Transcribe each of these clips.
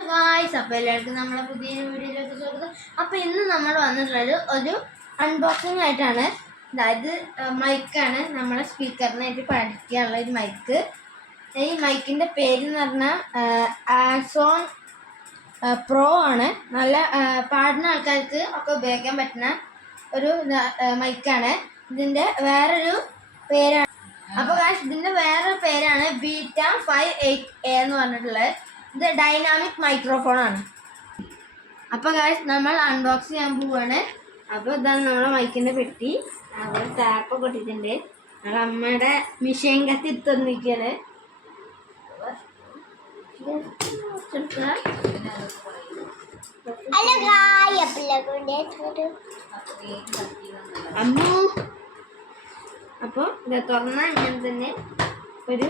Guys, അപ്പോൾ എല്ലാവർക്കും നമ്മളെ പുതിയ വീഡിയോയിലേക്ക് സ്വാഗതം. അപ്പോൾ ഇന്ന് നമ്മൾ വന്നിട്ടുള്ളത് ഒരു അൺബോക്സിംഗ് ആയിട്ടാണ്. അതായത് മൈക്കാണ്, നമ്മളെ സ്പീക്കറിനായിട്ട് പഠിക്കാനുള്ള ഒരു മൈക്ക്. ഈ മൈക്കിൻ്റെ പേരെന്ന് പറഞ്ഞാൽ ആക്സോൺ പ്രോ ആണ്. നല്ല പാടുന്ന ആൾക്കാർക്ക് ഒക്കെ ഉപയോഗിക്കാൻ പറ്റുന്ന ഒരു മൈക്കാണ്. ഇതിൻ്റെ വേറൊരു പേരാണ്. അപ്പോൾ ഗായ്സ്, ഇതിൻ്റെ വേറൊരു പേരാണ് ബീറ്റ 58A എന്ന് പറഞ്ഞിട്ടുള്ളത്. ഇത് ഡൈനാമിക് മൈക്രോഫോൺ ആണ്. അപ്പോൾ ഗായ്സ്, നമ്മൾ അൺബോക്സ് ചെയ്യാൻ പോവാണ്. അപ്പോൾ ഇതാണ് നമ്മളെ മൈക്കിൻ്റെ പെട്ടി. അവിടെ ടാപ്പൊക്കെ ഇട്ടിട്ടുണ്ട്. ഞങ്ങൾ അമ്മയുടെ മിഷീൻ കത്തി തന്നിരിക്കുകയാണ്. അമ്മു അപ്പോൾ ഇത് തുറന്നാൽ ഇങ്ങനെ തന്നെ ഒരു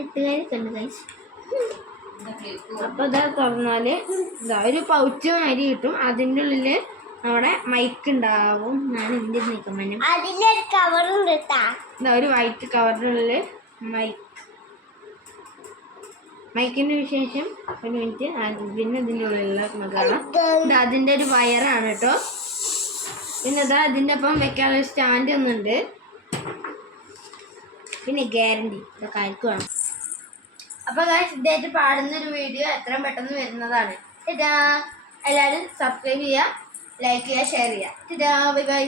എട്ടുകാരൊക്കെയുണ്ട് ഗായ്സ്. അപ്പോൾ ഇതാ തുറന്നാല് ഇതാ ഒരു പൗച്ച് മാതിരി കിട്ടും. അതിൻ്റെ ഉള്ളില് നമ്മുടെ മൈക്ക് ഉണ്ടാവും. ഞാൻ ഇതിൻ്റെ നിൽക്കുമ്പോൾ ഇതാ ഒരു വൈറ്റ് കവറിൻ്റെ ഉള്ളില് മൈക്കിൻ്റെ വിശേഷം ഒരു മിനിറ്റ്. പിന്നെ ഇതിൻ്റെ ഉള്ളിലുള്ള കാണാം. ഇത് അതിൻ്റെ ഒരു വയറാണ് കേട്ടോ. പിന്നെ ഇതാ ഇതിൻ്റെ ഒപ്പം വെക്കാനുള്ള സ്റ്റാൻഡ് ഒന്നുണ്ട്. പിന്നെ ഗ്യാരണ്ടി ഇതൊക്കെ ആർക്ക് വേണം. അപ്പോൾ ഗായ്സ്, ഇതായിട്ട് പാടുന്നൊരു വീഡിയോ എത്രയും പെട്ടെന്ന് വരുന്നതാണ്. എല്ലാവരും സബ്സ്ക്രൈബ് ചെയ്യുക, ലൈക്ക് ചെയ്യുക, ഷെയർ ചെയ്യുക. Bye bye.